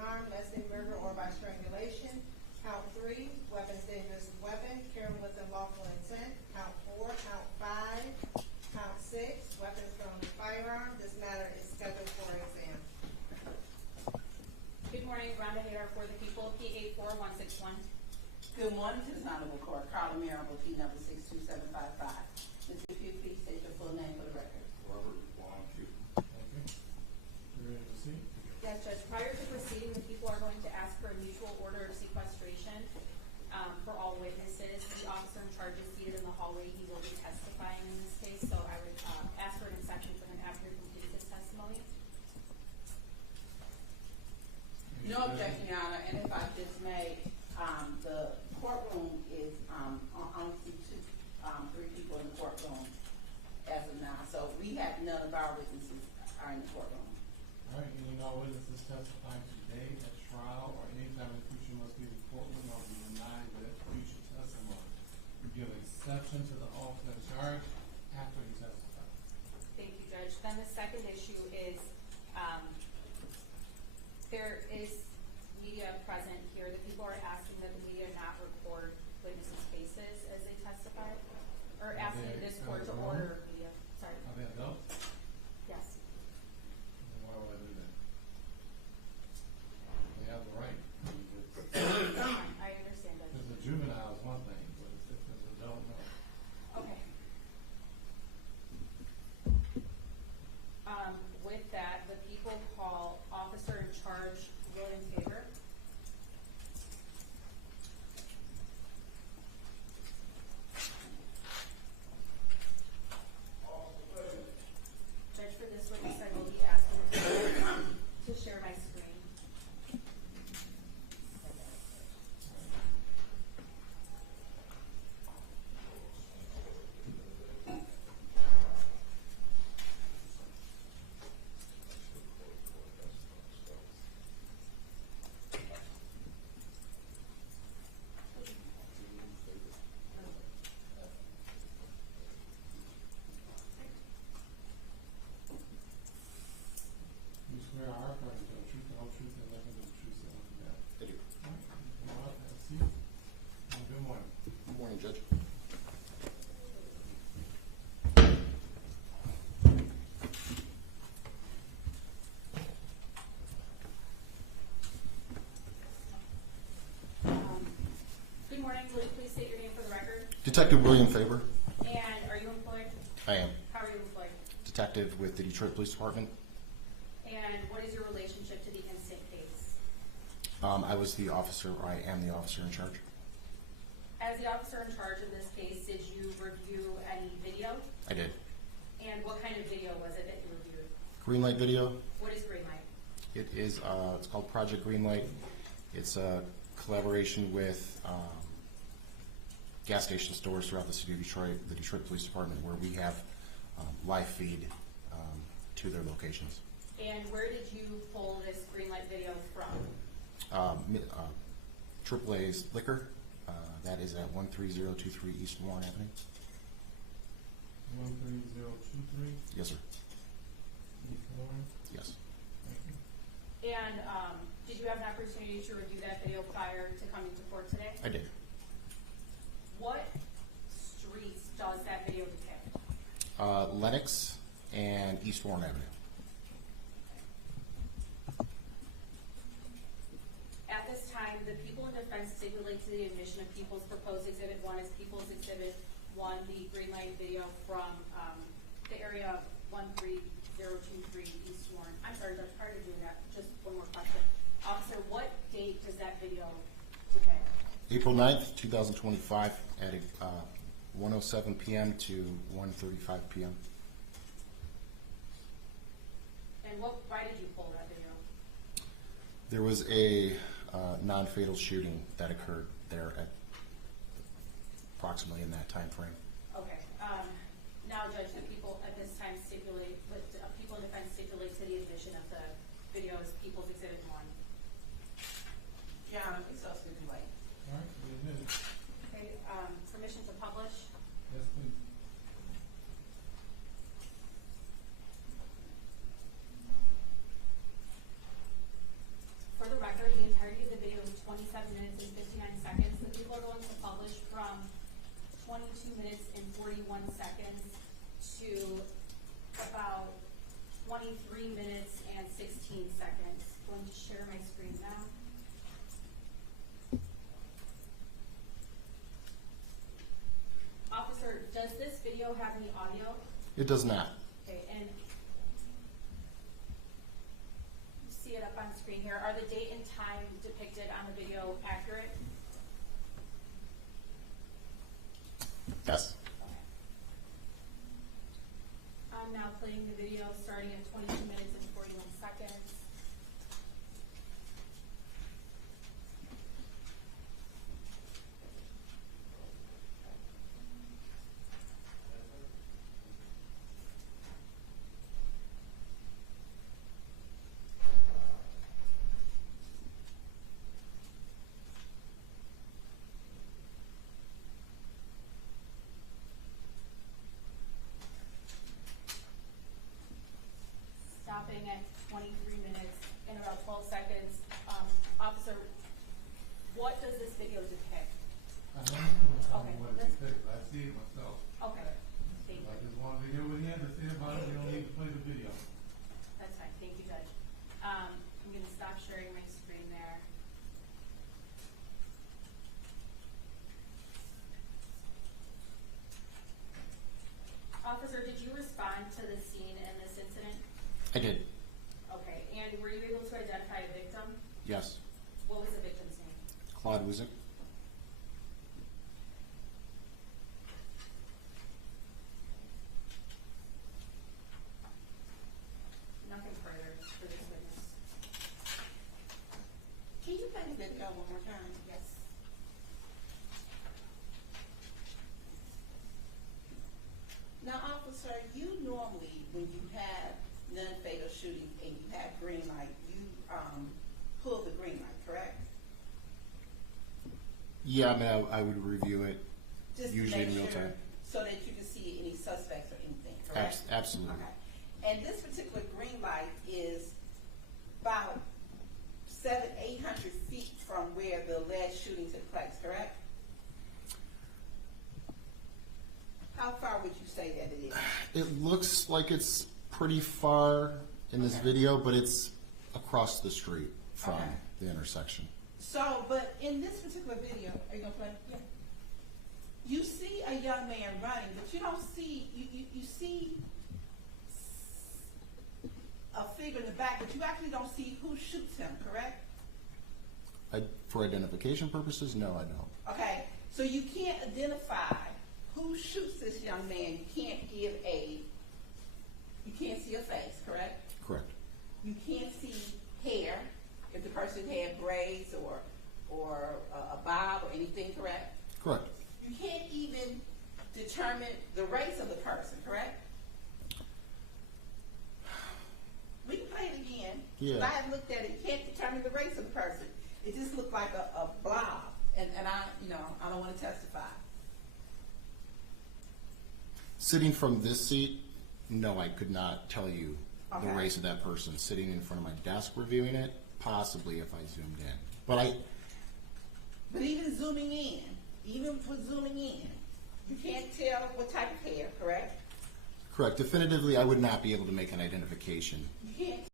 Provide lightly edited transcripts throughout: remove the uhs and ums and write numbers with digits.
harm, less than murder, or by strangulation. Count 3, weapons, dangerous weapon, carrying with unlawful intent. Count 4, count 5, count 6, weapons from a firearm. This matter is scheduled for exam. Good morning, Rhonda Hayter for the people, P84161. Good morning to the Honorable Court. Carla Mirabal, P number 62755. Mr. Pugh, please state your full name for the record. Robert Juan Pugh. Okay. You ready to proceed? Yes, Judge. Prior to proceeding, the people are going to ask for a mutual order of sequestration for all witnesses. The officer in charge is seated in the hallway. He will be testifying in this case, so I would ask for an exception for him after he completes his testimony. No objection, Your Honor, and if I just may, the courtroom is honestly three people in the courtroom as of now, so we have none of our witnesses are in the courtroom. All right, and you know witnesses testifying today at trial or any time in the future must be in the courtroom or be denied with future testimony. You give exception to the officer in charge after he testifies. Thank you, Judge. Then the second issue is there is media present here. The people are asking that the media not record witnesses' faces as they testify, or asking this court to order media. Sorry. Are they adults? Yes. Then why would I do that? They have the right. I understand that. If it's a juvenile is one thing, but if it's an adult, no. Okay. With that, the people call officer in charge William Faber. Judge, for this witness, I will be asking to share my screen. You swear or affirm to tell the truth, the whole truth, and nothing but the truth, so help you God. I do. All right, come on up, have a seat. Good morning. Good morning, Judge. Good morning. Will you please state your name for the record? Detective William Faber. And are you employed? I am. How are you employed? Detective with the Detroit Police Department. And what is your relationship to the instant case? I was the officer, or I am the officer in charge. As the officer in charge of this case, did you review any video? I did. And what kind of video was it that you reviewed? Green light video. What is green light? It is, it's called Project Greenlight. It's a collaboration with gas station stores throughout the city of Detroit, the Detroit Police Department, where we have live feed to their locations. And where did you pull this green light video from? AAA's Liquor. That is at 13023 East Warren Avenue. 13023. Yes, sir. East Warren. Yes. Thank you. And did you have an opportunity to review that video prior to coming to court today? I did. What streets does that video depict? Lenox and East Warren Avenue. At this time, the people in defense stipulate to the admission of People's Proposed Exhibit 1 as People's Exhibit 1, the green light video from the area of 13023 East Warren. I'm sorry, Judge, prior to doing that, just one more question. Officer, what date does that video depict? April 9th, 2025 at 1:07 p.m. to 1:35 p.m. And why did you pull that video? There was a non-fatal shooting that occurred there at approximately in that time frame. Okay. Now, Judge, the people at this time stipulate, people in defense stipulate to the admission of the video as People's Exhibit 1. Your Honor, please tell us the delay. All right, we admit it. Okay. Permission to publish. Yes, please. For the record, 22 minutes and 41 seconds to about 23 minutes and 16 seconds. Going to share my screen now. Officer, does this video have any audio? It does not. Okay, and you see it up on screen here. Are the date and time depicted on the video accurate? Yes. Okay. I'm now playing the video starting at 22 minutes and 41 seconds. Stopping at 23 minutes and about 12 seconds. Officer, what does this video depict? I don't know Okay, what it takes. I see it myself. Okay, thank I you. just wanted to hear what he had to say about it. You don't need to play the video. That's fine, thank you, Judge. I'm gonna stop sharing my screen there. Officer, did you respond to the scene in this incident? I did. Okay, and were you able to identify a victim? Yes. What was the victim's name? Claude Wizik. Nothing further for this witness. Can you play the video one more time? Yes. Now, officer, you normally, when you have non-fatal shootings and you have green light, you pull the green light, correct? Yeah, I mean, I would review it Just to usually make in real sure, time. so that you can see any suspects or anything, correct? Absolutely. Okay. And this particular green light is about 700-800 feet from where the alleged shooting took place, correct? How far would you say that it is? It looks like it's pretty far in this Okay. video, but it's across the street from Okay. the intersection. So, but in this particular video, are you gonna play? Yeah. You see a young man running, but you don't see, you see a figure in the back, but you actually don't see who shoots him, correct? For identification purposes, no, I don't. Okay, so you can't identify who shoots this young man. You can't you can't see a face, correct? Correct. You can't see hair, if the person had braids or a bob or anything, correct? Correct. You can't even determine the race of the person, correct? We can play it again. Yeah. If I have looked at it, you can't determine the race of the person. It just looked like a blob, and I don't want to testify. Sitting from this seat, no, I could not tell you the Okay. race of that person. Sitting in front of my desk reviewing it, possibly if I zoomed in. But But even zooming in, even with zooming in, you can't tell what type of hair, correct? correct, definitively, I would not be able to make an identification. You can't,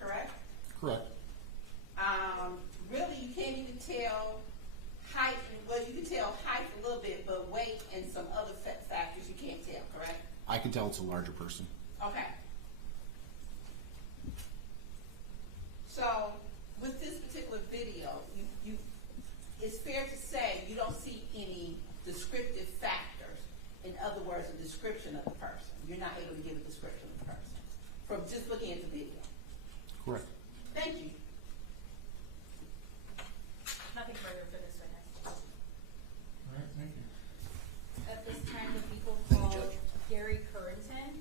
correct? Correct. Really, you can't even tell height. Well, you can tell height a little bit, but weight and some other factors you can't tell, correct? I can tell it's a larger person. Okay. So, with this particular video, it's fair to say you don't see any descriptive factors. In other words, a description of the person. You're not able to give a description of the person from just looking at the video. Correct. Thank you. Nothing further for this witness. All right, thank you. At this time, the people call Gary Currington.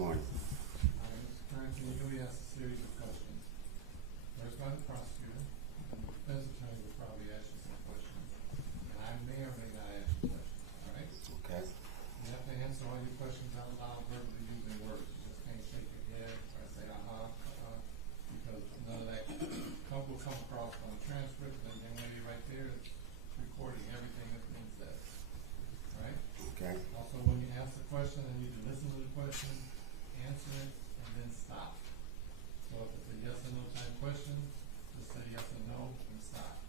morning. All right, Mr. Currington, you're going to be asked a series of questions. First by the prosecutor, and the defense attorney will probably ask you some questions. And I may or may not ask you questions, all right? Okay. You have to answer all your questions out loud verbally using words. You just can't shake your head or say, because none of that will come across on the transcript, and then maybe right there, it's recording everything that's being said. All right? Okay. Also, when you ask the question, I need to listen to the question, answer it, and then stop. So if it's a yes or no type question, just say yes or no and stop.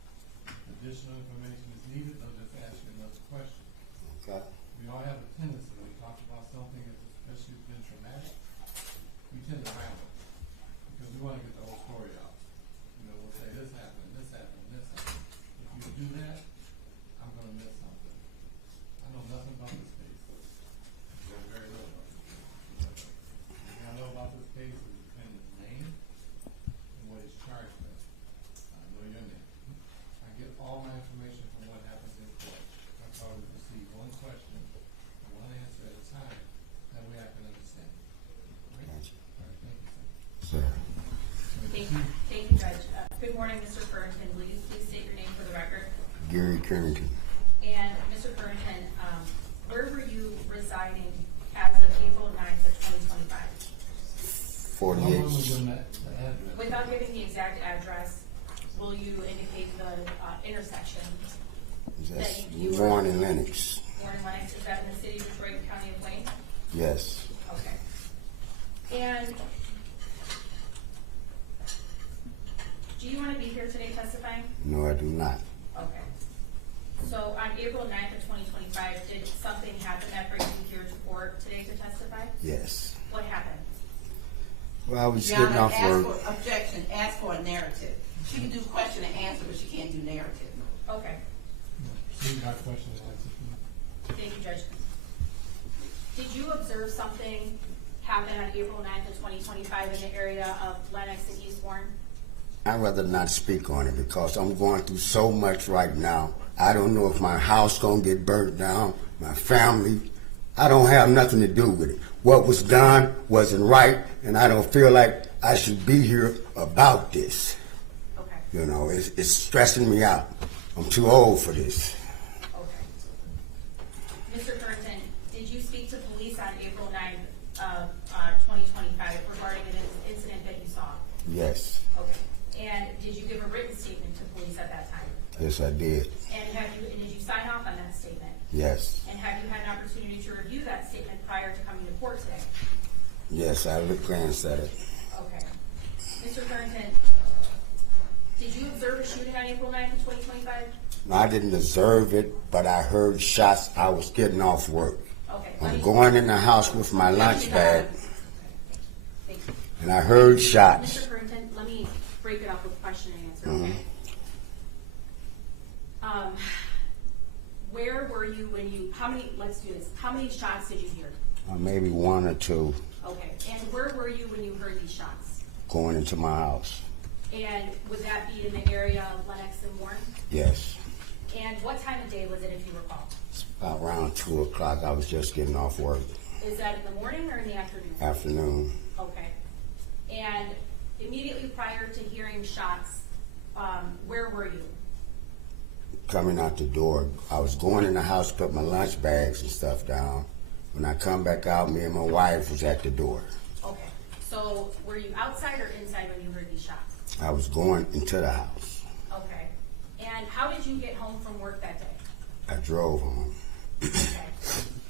If additional information is needed, they'll just ask you another question. Okay. We all have a tendency when we talk about something that's especially been traumatic, we tend to ramble because we want to get the whole story out. You know, we'll say this happened, this happened, this happened. If you do that, I'm going to miss something. I know nothing about this case. I know very little about this case. What I know about this case is the defendant's name and what he's charged with. I know your name. I get all my information from what happens in court. That's how we receive one question, one answer at a time. That way I can understand. All right? Gotcha. All right, thank you, Sir. sir. Thank you, Judge. Good morning, Mr. Currington. Will you please state your name for the record? Gary Currington. And Mr. Currington, where were you residing as of April 9th of 2025? How long 48. was the address? Without giving the exact address, will you indicate the intersection? That's you were- born in Lennox. Warren Lennox, is that in the city of Detroit, County of Wayne? Yes. Okay. And do you want to be here today testifying? No, I do not. Okay. So on April 9th of 2025, did something happen that brings you here to court today to testify? Yes. What happened? Well, I was Your getting Honor, off ask work. for objection, ask for a narrative. She can do question and answer, but she can't do narrative. Okay. So you got a question to answer, please? Thank you, Judge. Did you observe something happen on April 9th of 2025 in the area of Lennox and East Warren? I'd rather not speak on it because I'm going through so much right now. I don't know if my house gonna get burnt down, my family. I don't have nothing to do with it. What was done wasn't right, and I don't feel like I should be here about this. Okay. You know, it's stressing me out. I'm too old for this. Okay. Mr. Currington, did you speak to police on April 9th of 2025 regarding an incident that you saw? Yes. Okay. And did you give a written statement to police at that time? Yes, I did. And did you sign off on that statement? Yes. And have you had an opportunity to review that statement prior to coming to court today? Yes, I glanced at it. Okay. Mr. Currington, did you observe a shooting on April 9th of 2025? No, I didn't observe it, but I heard shots. I was getting off work. Okay. I'm going in the house with my lunch bag, Thank you. and I heard shots. Mr. Currington, let me break it up with question and answer, okay? Where were you when you, let's do this. How many shots did you hear? Maybe one or two Okay. And where were you when you heard these shots? going into my house. And would that be in the area of Lennox and Warren? Yes. And what time of day was it, if you recall? It's about around 2 o'clock. I was just getting off work. Is that in the morning or in the afternoon? Afternoon. Okay. And immediately prior to hearing shots, where were you? Coming out the door. I was going in the house, put my lunch bags and stuff down. When I come back out, me and my wife was at the door. Okay. So were you outside or inside when you heard these shots? I was going into the house. Okay. And how did you get home from work that day? I drove home. Okay.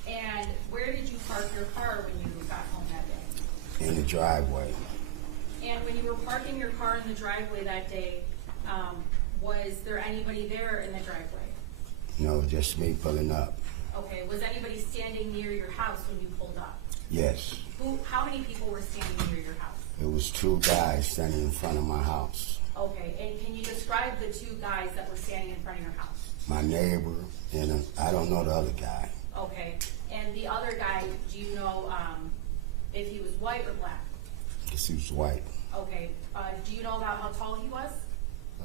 And where did you park your car when you got home that day? In the driveway. And when you were parking your car in the driveway that day, was there anybody there in the driveway? No, just me pulling up. Okay. Was anybody standing near your house when you pulled up? Yes. How many people were standing near your house? It was 2 guys standing in front of my house. Okay. And can you describe the 2 guys that were standing in front of your house? My neighbor and I don't know the other guy. Okay. And the other guy, do you know if he was white or black? Guess he was white. Okay. Do you know about how tall he was?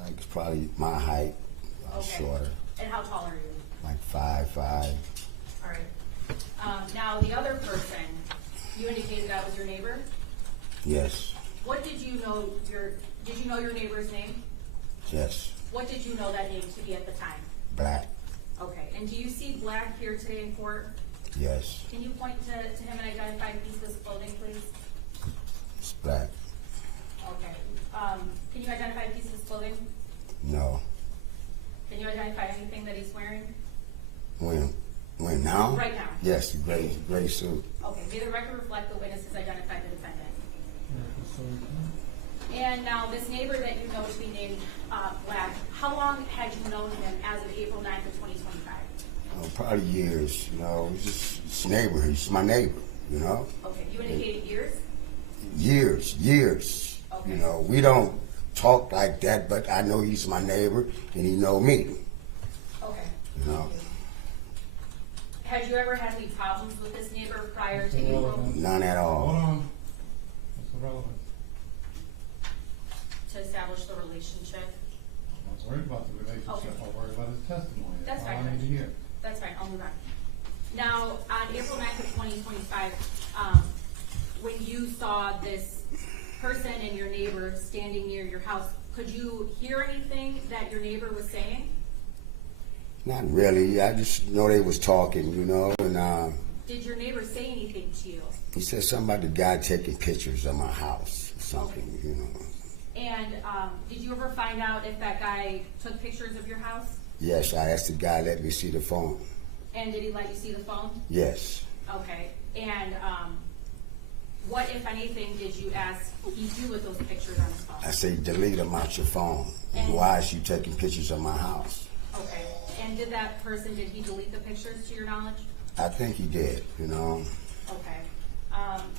Like probably my height, Okay. shorter. And how tall are you? Like 5'5". All right. Now the other person, You indicated that was your neighbor? Yes, What did you know your neighbor's name? yes, What did you know that name to be at the time? black, Okay, and do you see Black here today in court? yes, Can you point to him and identify a piece of his clothing, please? it's black, Okay. Can you identify a piece of his clothing? no. Can you identify anything that he's wearing? When now? Right now. Yes, the gray suit. Okay, may the record reflect the witness has identified the defendant. And now, this neighbor that you know to be named Black, how long had you known him as of April 9th of 2025? Probably years, you know. It's neighbor. He's my neighbor, you know. Okay, you indicated years? Years. Okay. You know, we don't talk like that, but I know he's my neighbor and he know me. Okay. You know, Had you ever had any problems with this neighbor prior to April? none at Hold all. on. What's irrelevant? To establish the relationship? I'm not worried about the relationship. Okay. I'm worried about his testimony. That's all fine. I need to hear. That's fine, I'll move on. Now, on April 9th of 2025, when you saw this person and your neighbor standing near your house, could you hear anything that your neighbor was saying? Not really. I just know they was talking, you know, and Did your neighbor say anything to you? he said something about the guy taking pictures of my house or something, you know. And did you ever find out if that guy took pictures of your house? Yes, I asked the guy, let me see the phone. And did he let you see the phone? Yes. Okay. And what, if anything, did you ask he do with those pictures on his phone? I say, delete them out your phone. And why is you taking pictures of my house? Okay. And did that person, did he delete the pictures to your knowledge? I think he did, you know. Okay.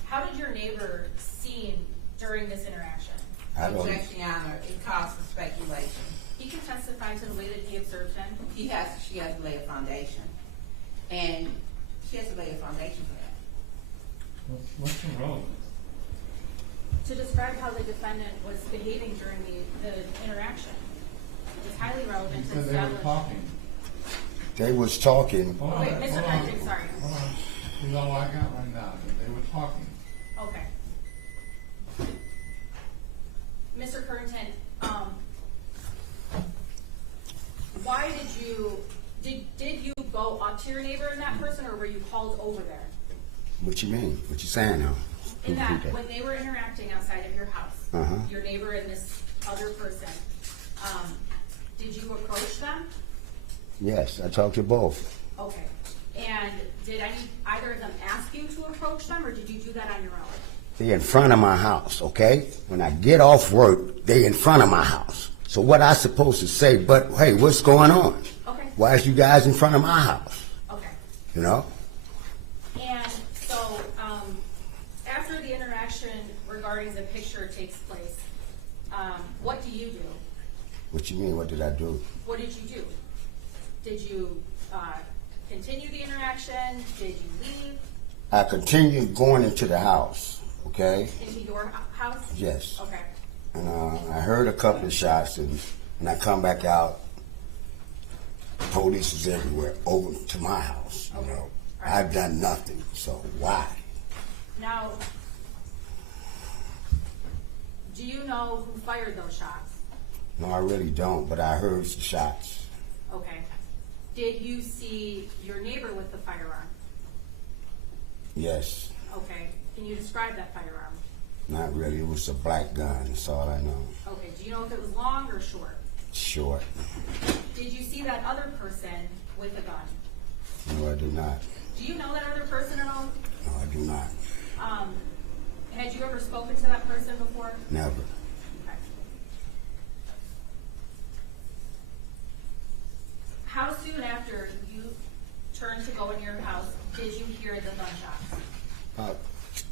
How did your neighbor seem during this interaction? I don't, Objection, Your Honor, it calls for speculation. He can testify to the way that he observed him. She has to lay a foundation. And she has to lay a foundation for that. What's irrelevant? To describe how the defendant was behaving during the interaction. It's highly You relevant to said they were establish. talking. they was talking. Hold on. Okay, Mr. hold on, Benedict, sorry. Hold on. You know what I got right now? They were talking. Okay. Mr. Currington, why did you go up to your neighbor and that person, or were you called over there? What you mean? What you saying now? In that, when they were interacting outside of your house, Uh-huh. your neighbor and this other person, did you approach them? Yes, I talked to both. Okay. And did either of them ask you to approach them, or did you do that on your own? They in front of my house, okay? When I get off work, they in front of my house. So what I supposed to say, but hey, what's going on? Okay. Why is you guys in front of my house? Okay. You know? And so, after the interaction regarding the picture takes place, what do you do? What you mean, what did I do? What did you do? Did you continue the interaction? Did you leave I continued going into the house, okay? into your house? Yes. Okay. And I heard a couple of shots, and when I come back out, police is everywhere, over to my house, you know? I've done nothing, so why? Now, do you know who fired those shots? No, I really don't, but I heard the shots. Okay. Did you see your neighbor with the firearm? Yes. Okay. Can you describe that firearm? Not really. It was a black gun. That's all I know. Okay. Do you know if it was long or short? Short. Did you see that other person with a gun? No, I do not. Do you know that other person at all? No, I do not. Had you ever spoken to that person before? Never. Okay. How soon after you turned to go in your house did you hear the gunshots? About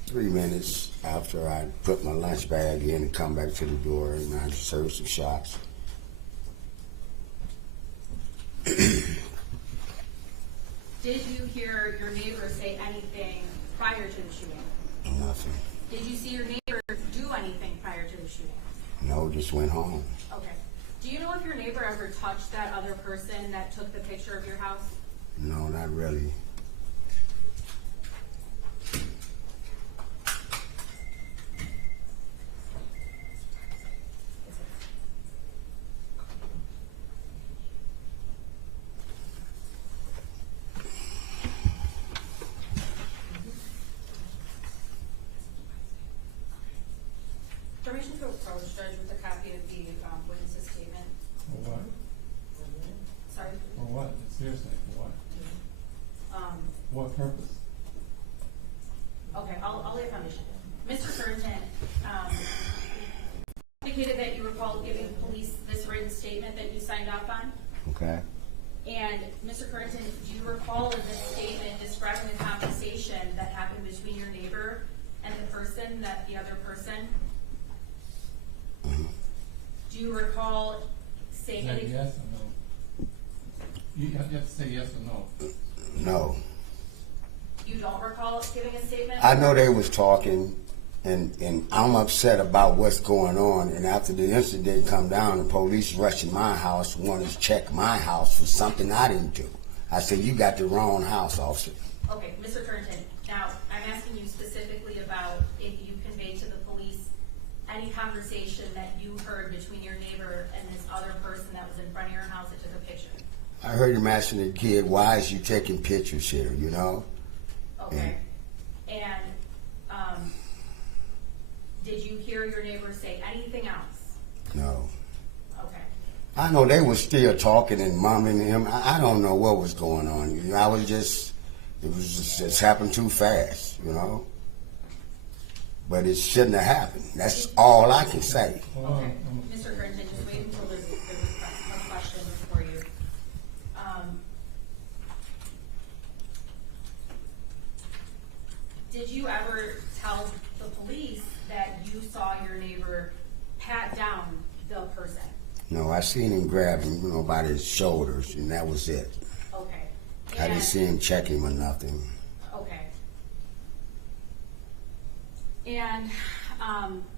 3 minutes after I put my lunch bag in and come back to the door, and I just heard some shots. Did you hear your neighbor say anything prior to the shooting? Nothing. Did you see your neighbor do anything prior to the shooting? No, just went home. Okay. Do you know if your neighbor ever touched that other person that took the picture of your house? No, not really. permission to approach, Judge, with a copy of the witness's statement? For what? Sorry? For what? Seriously, for what? What purpose? Okay, I'll lay a foundation. Mr. Currington, indicated that you recall giving police this written statement that you signed off on. Okay. And Mr. Currington, do you recall in this statement describing the conversation that happened between your neighbor and the other person? Mm-hmm. Do you recall saying Is that anything? yes or no? You have to say yes or no. No. You don't recall giving a statement? I know they was talking, and I'm upset about what's going on. And after the incident come down, the police rushing my house, wanted to check my house for something I didn't do. I said, you got the wrong house, officer. Okay, Mr. Currington, now I'm asking you specifically about if you conveyed to the police any conversation that you heard between your neighbor and this other person that was in front of your house that took a picture. I heard him asking the kid, why is you taking pictures here, you know? Okay. And did you hear your neighbor say anything else? No. Okay. I know they were still talking and mumbling to him. I don't know what was going on. You know, it was just happened too fast, you know? But it shouldn't have happened. That's all I can say. Okay. Mr. Currington, just wait until there's a question for you. Did you ever tell the police that you saw your neighbor pat down the person? No, I seen him grab him, you know, by his shoulders, and that was it. Okay. I didn't see him check him or nothing. Okay. And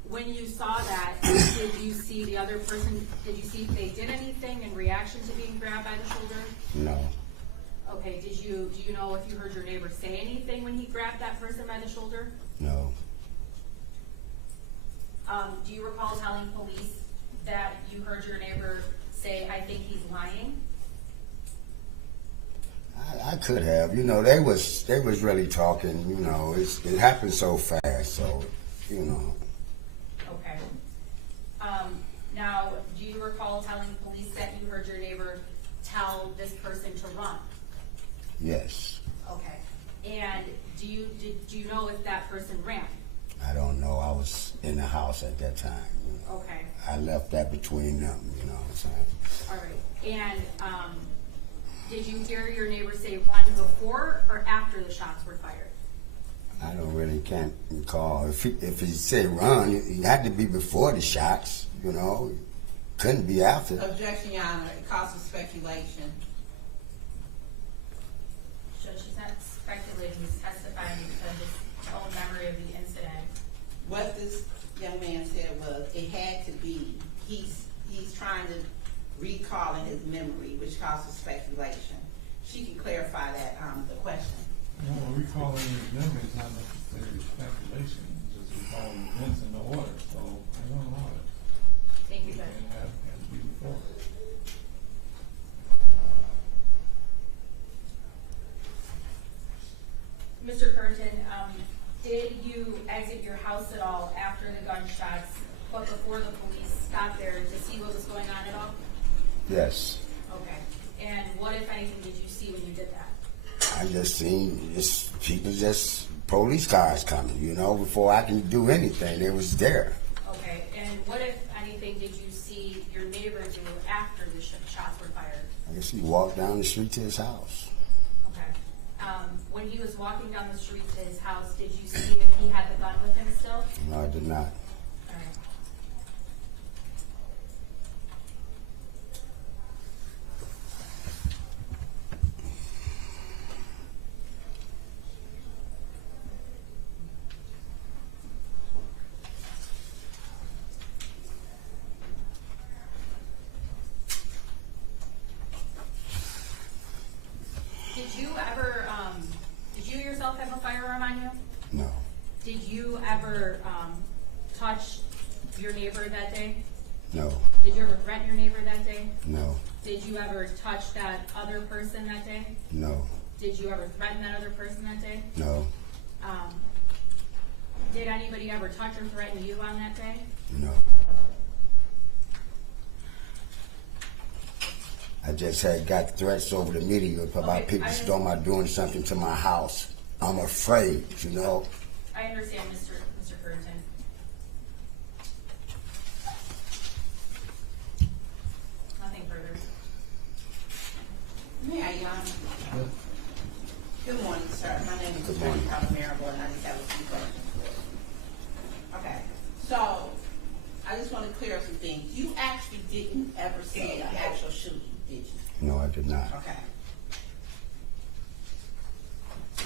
when you saw that, did you see the other person, did you see if they did anything in reaction to being grabbed by the shoulder? No. Okay, do you know if you heard your neighbor say anything when he grabbed that person by the shoulder? No. Do you recall telling police that you heard your neighbor say, I think he's lying? I could have. You know, they was really talking, you know, it happened so fast, so, you know. Okay. Now, do you recall telling police that you heard your neighbor tell this person to run? Yes. Okay. And do you know if that person ran? I don't know. I was in the house at that time. You know. Okay. I left that between them, you know what I'm saying? All right. And did you hear your neighbor say run before or after the shots were fired? I don't really can't recall. If he said run, it had to be before the shots, you know. Couldn't be after. Objection, Your Honor, it causes speculation. Judge, she's not speculating, he's testifying because of his own memory of the incident. What this young man said was, it had to be, he's trying to recall in his memory, which causes speculation. She can clarify that, the question. No, recalling his memory is not necessarily speculation, it's just recalling events in the order, so I don't allow it. Thank you, Judge. And have to be before. Mr. Currington, did you exit your house at all after the gunshots, but before the police got there to see what was going on at all? Yes. Okay. And what, if anything, did you see when you did that? I just seen people police cars coming, you know, before I can do anything. They was there. Okay. And what, if anything, did you see your neighbor do after the shots were fired? I guess he walked down the street to his house. Okay. When he was walking down the street to his house, did you see if he had the gun with him still? No, I did not. All right. Did you yourself have a firearm on you? No. Did you ever touch your neighbor that day? No. Did you ever threaten your neighbor that day? No. Did you ever touch that other person that day? No. Did you ever threaten that other person that day? No. Did any anybody ever touch or threaten you on that day? No. I just had got threats over the media about Okay, people I- about doing something to my house. I'm afraid, you know. I understand, Mr. Currington. Nothing further. Mayor, good morning, sir. My name is Good Attorney morning. Carla Marable, and I just have a few questions for you. Okay, so I just want to clear up some things. You actually didn't ever see an actual shooting, did you? No, I did not. Okay,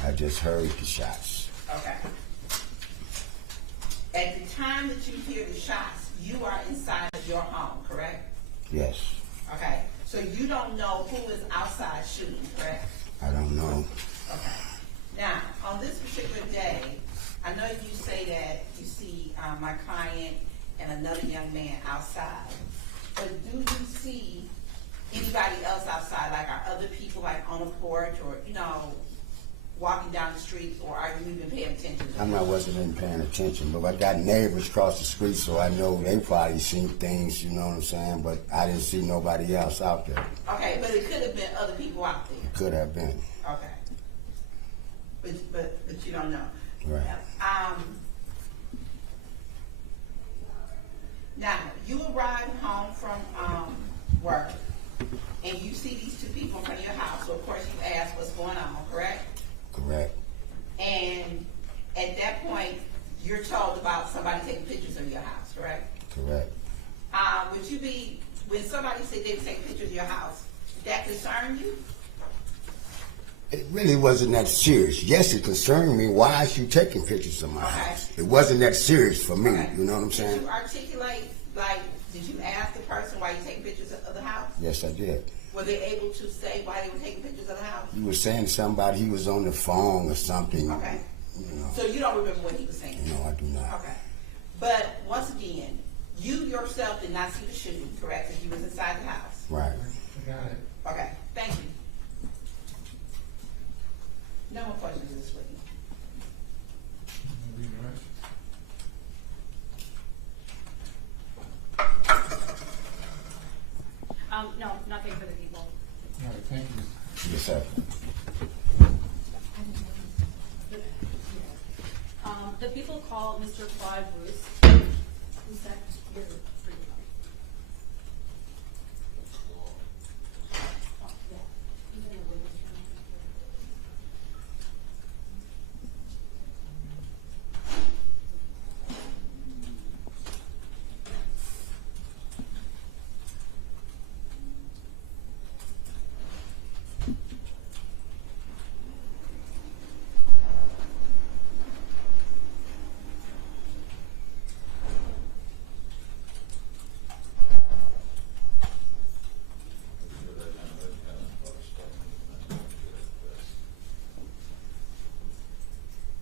I just heard the shots. okay. At the time that you hear the shots, you are inside of your home, correct? Yes. Okay, so you don't know who is outside shooting, correct? I don't know. Okay. Now, on this particular day, I know you say that you see my client and another young man outside, but do you see anybody else outside, like are other people like on a porch or, you know, walking down the street, or are you even paying attention to them? I wasn't even paying attention, but I got neighbors across the street, so I know they probably seen things, you know what I'm saying, but I didn't see nobody else out there. Okay, but it could have been other people out there. Could have been. Okay. But you don't know. Right. Now, you arrive home from work, and you see these two people in front of your house. So, of course, you ask what's going on, correct? Correct. And at that point, you're told about somebody taking pictures of your house, correct? Correct. Would you be, when somebody said they were taking pictures of your house, that concerned you? It really wasn't that serious. Yes, it concerned me. Why is you taking pictures of my Okay. house? It wasn't that serious for me. Okay. You know what I'm Did saying? you articulate, like, did you ask the person why you taking pictures of the house? Yes, I did. Were they able to say why they were taking pictures of the house? He was saying somebody, he was on the phone or something. Okay. You know. So you don't remember what he was saying? No, I do not. Okay. But once again, you yourself did not see the shooting, correct? Because you was inside the house. Right. I got it. Okay. Thank you. No more questions this week. Read the rest. No, nothing for the people. All right, thank you. Yes, sir. The people call Mr. Claude Bruce. Who's that? Here, for you. Oh, yeah. He's in the witness room.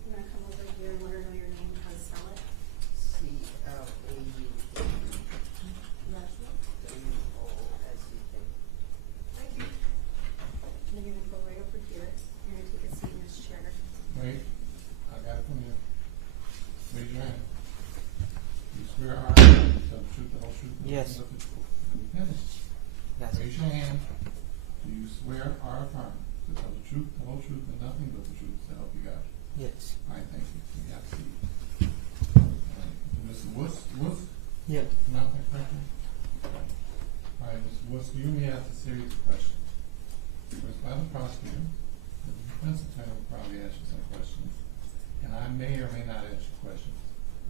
You wanna come over here and let her know your name and how to spell it? C-L-A-U-D-O-S-E-K. Thank you. And then you're gonna go right over here. You're gonna take a seat in this chair. Wait, I got it from you. Raise your hand. You swear or affirm to tell the truth, the whole truth, and Yes. nothing but the truth. Let me finish. Yes. Raise your hand. Do you swear or affirm to tell the truth, the whole truth, and nothing but the truth, so help you God? Yes. All right, thank you. You got the seat. All right. Mr. Woods? Yep. Pronounce that correctly? All right, Mr. Woods, you may ask a series of questions. First by the prosecutor, the defense attorney will probably ask you some questions, and I may or may not ask you questions,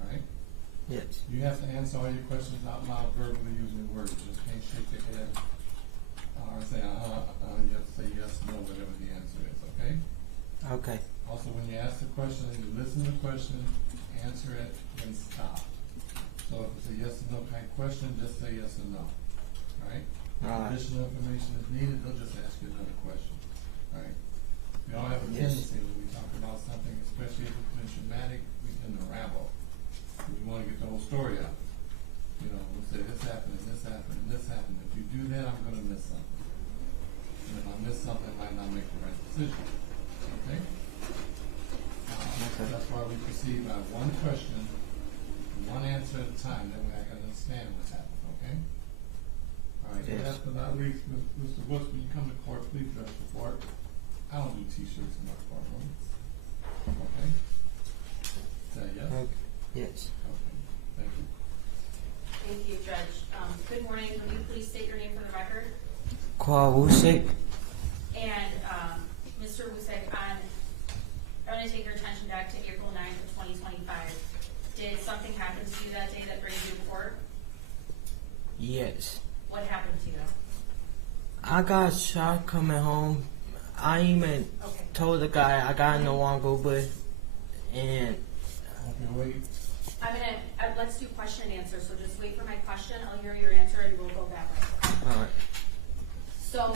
all right? Yes. You have to answer all your questions out loud verbally using words, just can't shake your head or say, you have to say yes, no, whatever the answer is, okay? Okay. Also, when you ask the question, you listen to the question, answer it, then stop. So if it's a yes or no kind of question, just say yes or no, alright? If Alright. additional information is needed, they'll just ask you another question, alright? We all have a Yes. tendency when we talk about something, especially if it's been traumatic, we tend to ramble. We wanna get the whole story out. You know, we'll say this happened and this happened and this happened. If you do that, I'm gonna miss something. And if I miss something, I might not make the right decision, okay? Okay. That's why we proceed by one question answer at a time, that way I can understand what happened, okay? All right, Yes. last but not least, Mr. Woods, when you come to court, please dress for court. I don't do t-shirts in my courtroom. Okay? Is that yes? Okay. Yes. Okay, thank you. Thank you, Judge. Good morning. Will you please state your name for the record? Call Wusick. And, Mr. Wusek, I'm going to take your attention back to April 9th of 2025. Did something happen to you that day that brings you to court? Yes. What happened to you? I got shot coming home. I even Okay. told the guy I got in the wrong Uber, and Okay, wait. Let's do question and answer, so just wait for my question, I'll hear your answer, and we'll go that way. all right. So,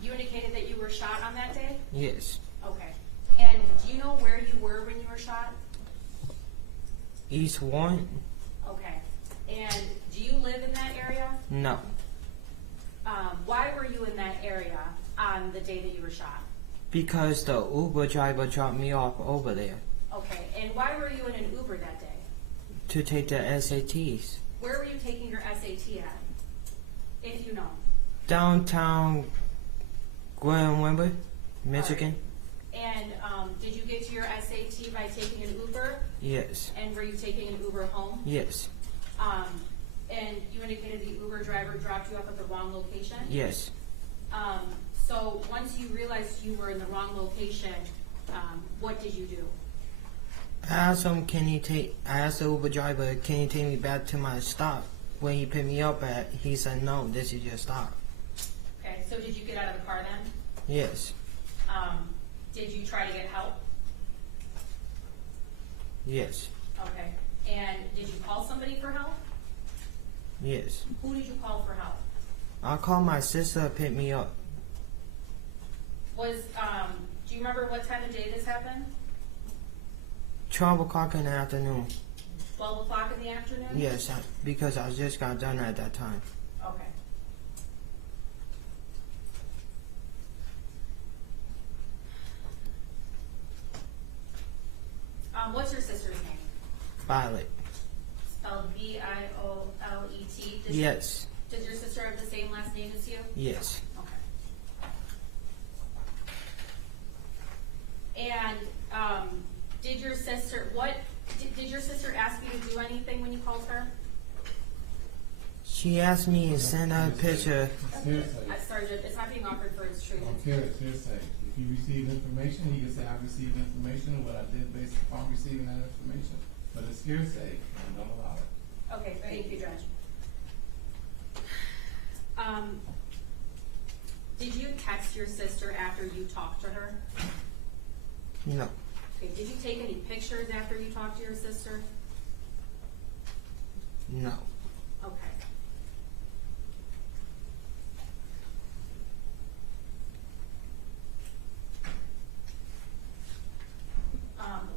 you indicated that you were shot on that day? Yes. Okay. And do you know where you were when you were shot? East one? Okay. And do you live in that area? No. Why were you in that area on the day that you were shot? Because the Uber driver dropped me off over there Okay. And why were you in an Uber that day? to take the SATs. Where were you taking your SAT at? If you know. Downtown Grand River, Michigan? And did you get to your SAT by taking an Uber? Yes. And were you taking an Uber home? Yes. And you indicated the Uber driver dropped you off at the wrong location? Yes. So once you realized you were in the wrong location, what did you do? I asked him, I asked the Uber driver, can you take me back to my stop? When he picked me up at, he said, no, this is your stop. Okay, so did you get out of the car then? Yes. Did you try to get help? Yes. Okay. And did you call somebody for help? Yes. Who did you call for help? I called my sister to pick me up. Do you remember what time of day this happened? 12 o'clock in the afternoon. 12 o'clock in the afternoon? Yes, because I just got done at that time. Okay. What's your sister's name? Violet. Spelled V-I-O-L-E-T? Yes. Does your sister have the same last name as you? Yes. Okay. And, did your sister ask you to do anything when you called her? She asked me to send her a picture. Seriously. Sorry, Judge, it's not being offered for its truth. Okay, seriously. If you receive information, you can say, I received information, and what I did based upon receiving that information. But it's hearsay, and don't allow it. Okay, thank you, Judge. Did you text your sister after you talked to her? No. Okay, did you take any pictures after you talked to your sister? No. Okay.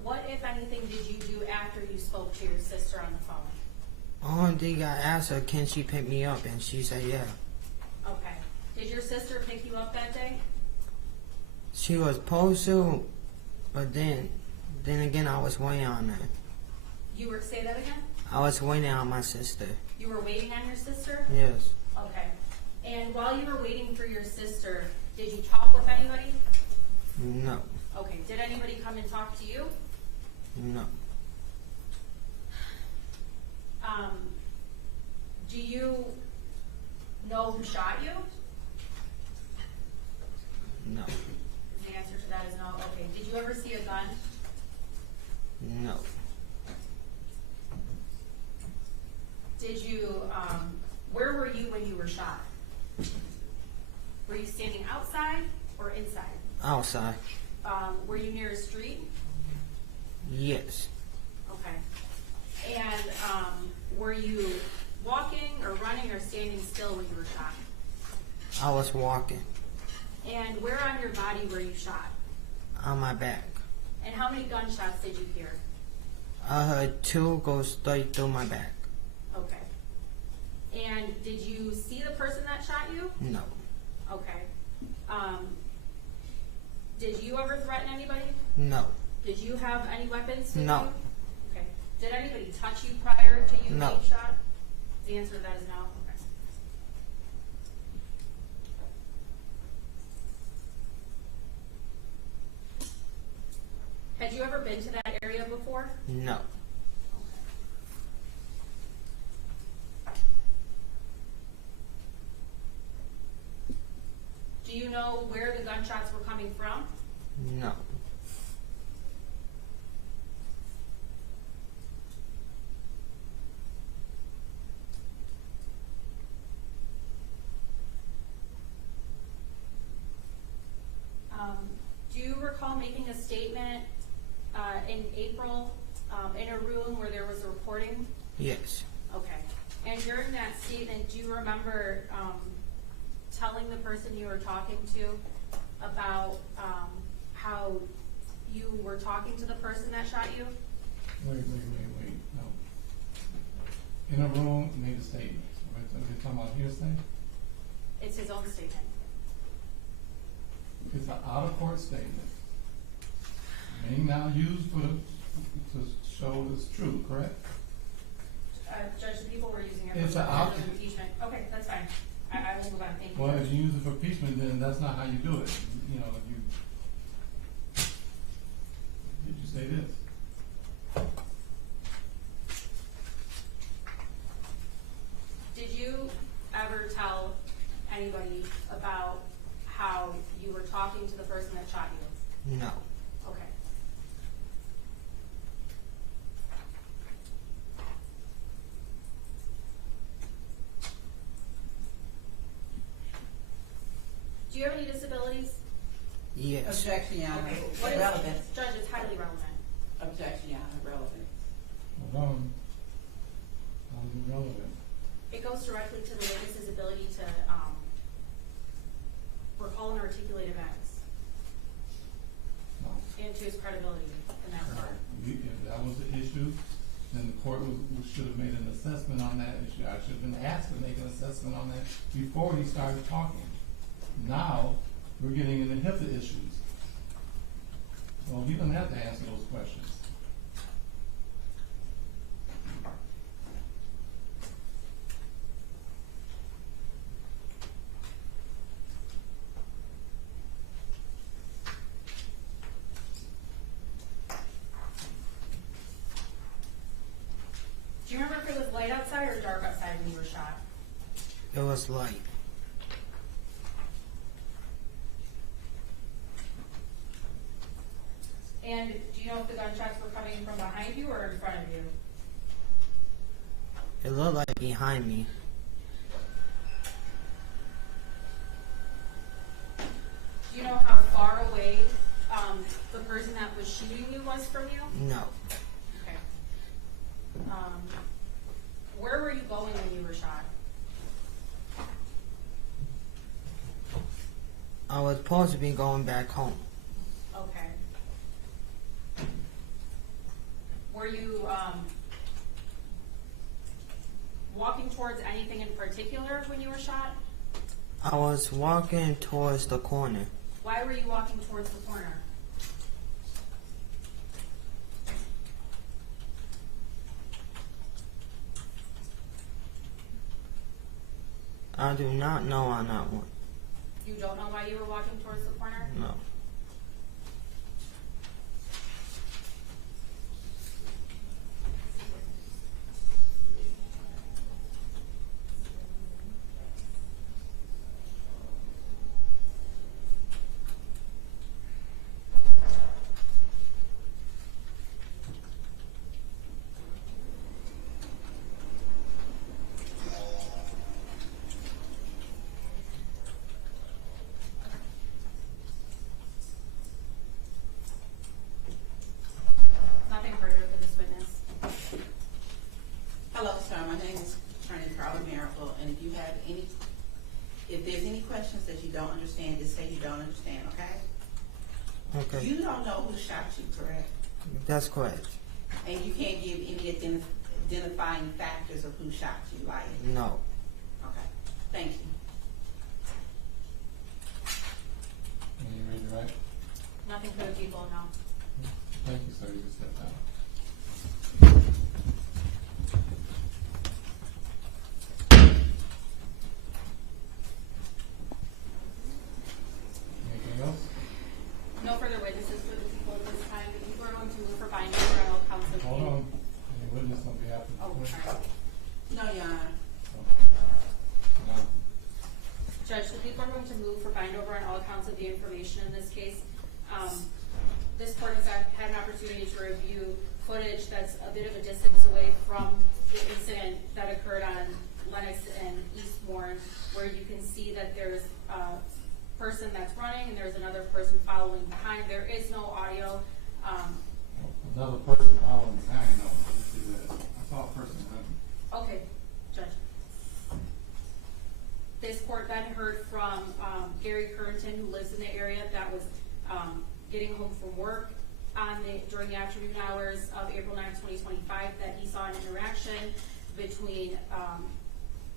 What, if anything, did you do after you spoke to your sister on the phone? Only thing I asked her, can she pick me up? And she said, yeah. Okay. Did your sister pick you up that day? She was supposed to, but then again, I was waiting on her. You were, say that again? I was waiting on my sister. You were waiting on your sister? Yes. Okay. And while you were waiting for your sister, did you talk with anybody? No. Okay. Did anybody come and talk to you? No. Do you know who shot you? No. The answer to that is no. Okay. Did you ever see a gun? No. Did you, where were you when you were shot? Were you standing outside or inside? Outside. Were you near a street? Yes. Okay. And, were you walking or running or standing still when you were shot? I was walking And where on your body were you shot? on my back. And how many gunshots did you hear? I heard two go straight through my back. Okay. And did you see the person that shot you? No. Okay. Did you ever threaten anybody? No. Did you have any weapons with No. you? Okay. Did anybody touch you prior to you No. being shot? The answer to that is no? Okay. Had you ever been to that area before? No. Do you know where the gunshots were coming from? No. Do you recall making a statement in April in a room where there was a recording? Yes. Okay. And during that statement, do you remember telling the person you were talking to about how you were talking to the person that shot you? Wait, no. In a room, made a statement. Are we talking about hearsay? It's his own statement. It's an out-of-court statement. Being now used to show it's true, correct? Judge, the people were using it It's for a op- impeachment. Okay, that's fine. I will move on. Thank you. Well, if you use it for impeachment, then that's not how you do it. You know, did you say this? Did you ever tell anybody about how you were talking to the person that shot you? No. Okay. Do you have any disabilities? Yes. Objection, Your Honor. What is, Relevant. Judge, it's highly relevant. Objection, Your Honor. Relevant. Hold on. Irrelevant. It goes directly to the witness's ability to recall and articulate events No. and to his credibility in that regard. If that was the issue, then the court should have made an assessment on that issue. I should have been asked to make an assessment on that before he started talking. Now, we're getting into HIPAA issues. Well, he doesn't have to answer those questions. Do you remember if it was light outside or dark outside when you were shot? It was light. And do you know if the gunshots were coming from behind you or in front of you? It looked like behind me. Do you know how far away the person that was shooting you was from you? No. Okay. Where were you going when you were shot? I was supposed to be going back home. Okay. Were you walking towards anything in particular when you were shot? I was walking towards the corner. Why were you walking towards the corner? I do not know on that one. You don't know why you were walking towards the corner? No. Nothing further for this witness. Hello, sir. My name is Attorney Carla Miracle, and if there's any questions that you don't understand, just say you don't understand, okay? Okay. You don't know who shot you, correct? That's correct. And you can't give any identifying factors of who shot you, like? No. Okay. Thank you. Can you read it right? Nothing for the people, no. Thank you, sir. You can step down. after the Oh, question? sorry. No, Your Honor. No. Judge, the people are going to move for bind over on all accounts of the information in this case. This court has had an opportunity to review footage that's a bit of a distance away from the incident that occurred on Lennox and East Warren, where you can see that there's a person that's running and there's another person following behind. There is no audio. Another person following behind, no, I didn't see that. I saw a person running. Okay, Judge. This court then heard from Gary Currington, who lives in the area, that was getting home from work during the afternoon hours of April 9, 2025, that he saw an interaction between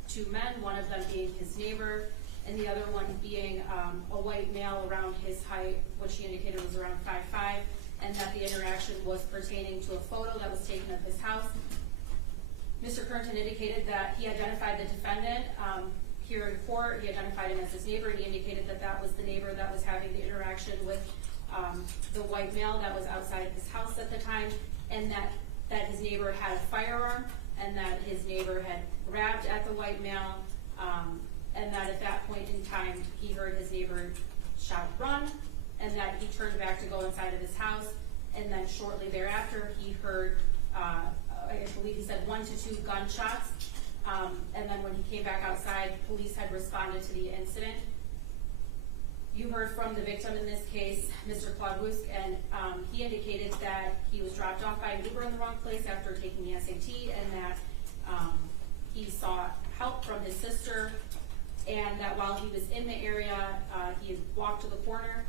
two men, one of them being his neighbor, and the other one being a white male around his height, which he indicated was around 5'5", and that the interaction was pertaining to a photo that was taken of his house. Mr. Currington indicated that he identified the defendant here in court. He identified him as his neighbor, and he indicated that that was the neighbor that was having the interaction with the white male that was outside of his house at the time, and that his neighbor had a firearm, and that his neighbor had grabbed at the white male, and that at that point in time he heard his neighbor shout "run," and that he turned back to go inside of his house, and then shortly thereafter he heard, I believe he said 1 to 2 gunshots, and then when he came back outside, police had responded to the incident. You heard from the victim in this case, Mr. Claude, and he indicated that he was dropped off by an Uber in the wrong place after taking the SAT, and that he sought help from his sister, and that while he was in the area, he had walked to the corner,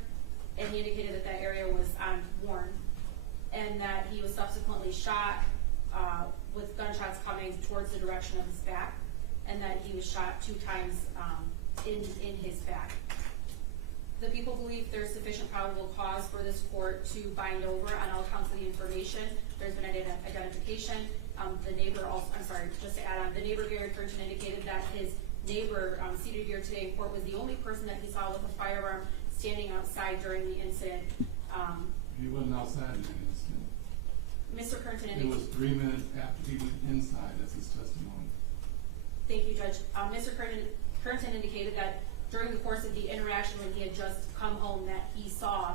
and he indicated that that area was on Warren, and that he was subsequently shot with gunshots coming towards the direction of his back, and that he was shot 2 times in his back. The people believe there's sufficient probable cause for this court to bind over on all counts of the information. There's been an identification. The neighbor also, I'm sorry, just to add on, the neighbor, Gary Currington, indicated that his neighbor seated here today in court was the only person that he saw with a firearm standing outside during the incident. He wasn't outside in the incident. Mr. Currington It was indicated. 3 minutes after he was inside, that's his testimony. Thank you, Judge. Mr. Currington indicated that during the course of the interaction when he had just come home, that he saw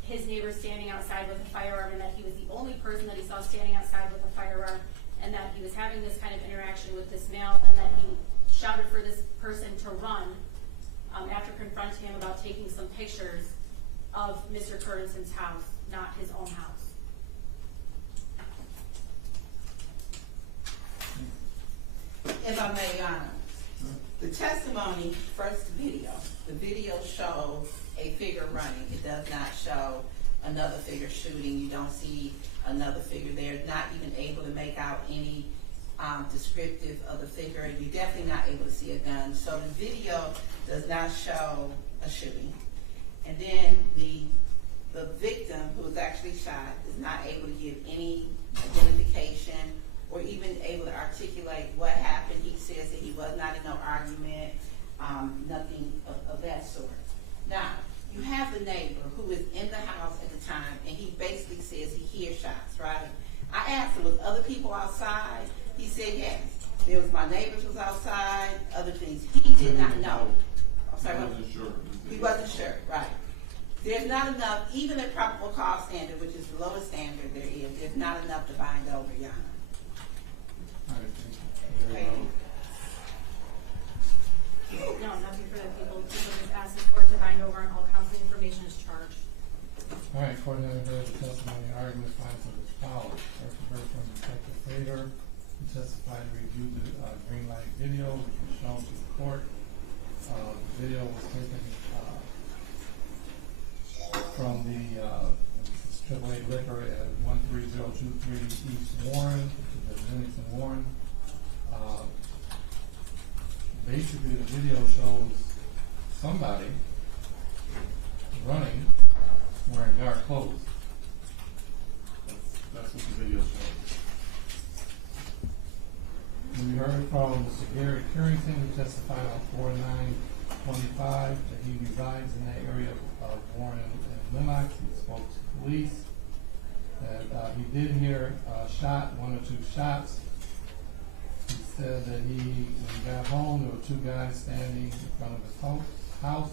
his neighbor standing outside with a firearm, and that he was the only person that he saw standing outside with a firearm, and that he was having this kind of interaction with this male, and that he shouted for this person to run after confronting him about taking some pictures of Mr. Currington's house, not his own house. If I may, Your Honor, the testimony, first video, the video shows a figure running. It does not show another figure shooting. You don't see another figure there. Not even able to make out any descriptive of the figure, and you're definitely not able to see a gun. So the video does not show a shooting. And then the victim, who was actually shot, is not able to give any identification or even able to articulate what happened. He says that he was not in no argument, nothing of that sort. Now, you have the neighbor who is in the house at the time, and he basically says he hears shots, right? I asked him, was other people outside? He said yes. There was my neighbors was outside, other things. He did not know. I'm sorry, He wasn't sure. he wasn't sure, right. There's not enough, even at probable cause standard, which is the lowest standard there is, there's not enough to bind over, Your Honor. All right, Thank you. No, nothing for the people. People just ask the court to bind over on all counts of the information is charged. All right, court has heard the testimony and arguments finds as follows. First, we heard from Detective Fader, who testified and reviewed the green light video, which was shown to the court. The video was taken from the AAA liquor at 13023 East Warren, which is Livingston Warren. Basically, the video shows somebody running wearing dark clothes. That's what the video shows. We heard from Mr. Gary Currington, who testified on 4/9/25 that he resides in that area of Warren and Lennox. He spoke to police that he did hear a shot, 1 or 2 shots, said that when he got home, there were two guys standing in front of his house.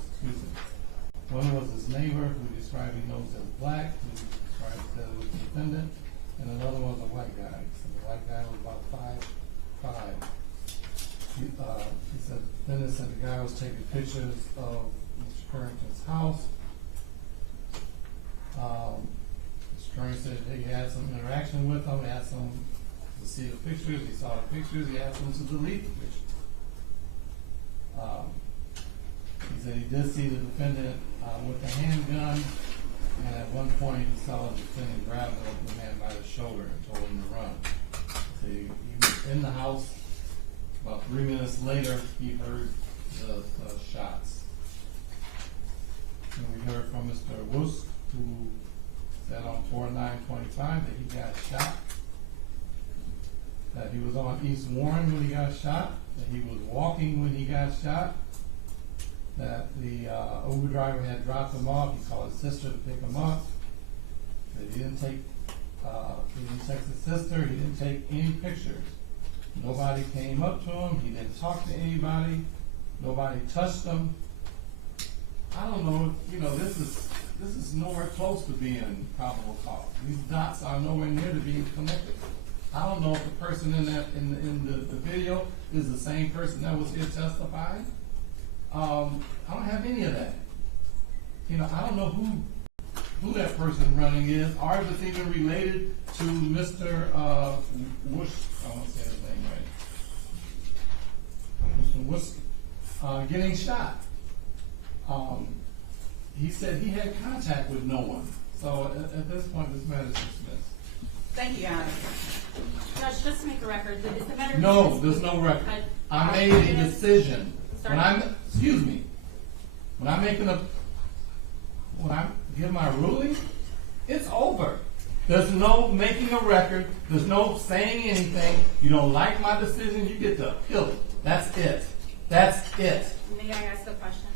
One was his neighbor, who described he knows as black, who described that it was the defendant, and another one was a white guy. So the white guy was about 5'5". He said the defendant said the guy was taking pictures of Mr. Carrington's house. Mr. Carrington said that he had some interaction with him, asked him to see the pictures. He saw the pictures. He asked him to delete the pictures. He said he did see the defendant with a handgun, and at one point he saw the defendant grab the man by the shoulder and told him to run. So he was in the house. About 3 minutes later, he heard the shots. And we heard from Mr. Wusk, who said on 4/9/25 that he got shot, that he was on East Warren when he got shot, that he was walking when he got shot, that the Uber driver had dropped him off. He called his sister to pick him up. That he didn't text his sister. He didn't take any pictures. Nobody came up to him. He didn't talk to anybody. Nobody touched him. I don't know. This is nowhere close to being probable cause. These dots are nowhere near to being connected. I don't know if the person in the video is the same person that was here testifying. I don't have any of that. I don't know who that person running is, or if it's even related to Mr. Wush. I won't say his name right. Mr. Wush getting shot. He said he had contact with no one. So at this point, this matter is dismissed. Thank you, Your Honor. Judge, just to make a record, is the matter? No, there's no record. I made a decision. Sorry? When I give my ruling, it's over. There's no making a record. There's no saying anything. You don't like my decision, you get to appeal it. That's it. That's it. May I ask a question?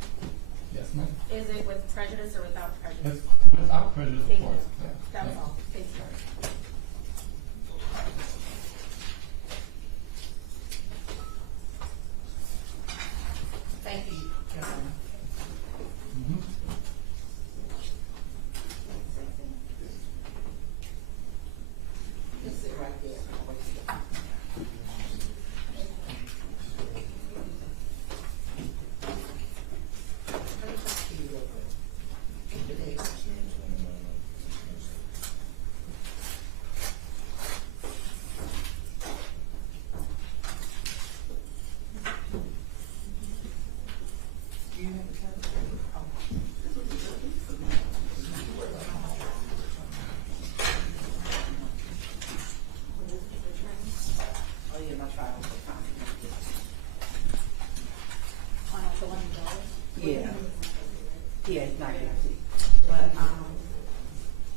Yes, ma'am. Is it with prejudice or without prejudice? It's without prejudice, of Thank you. course. Yeah. That was Yeah. all. Thank you. Thank you, Your Honor. Mhm. Just sit right there. Oh, yeah, my trial was On the $1? Yeah. Yeah, it's not good.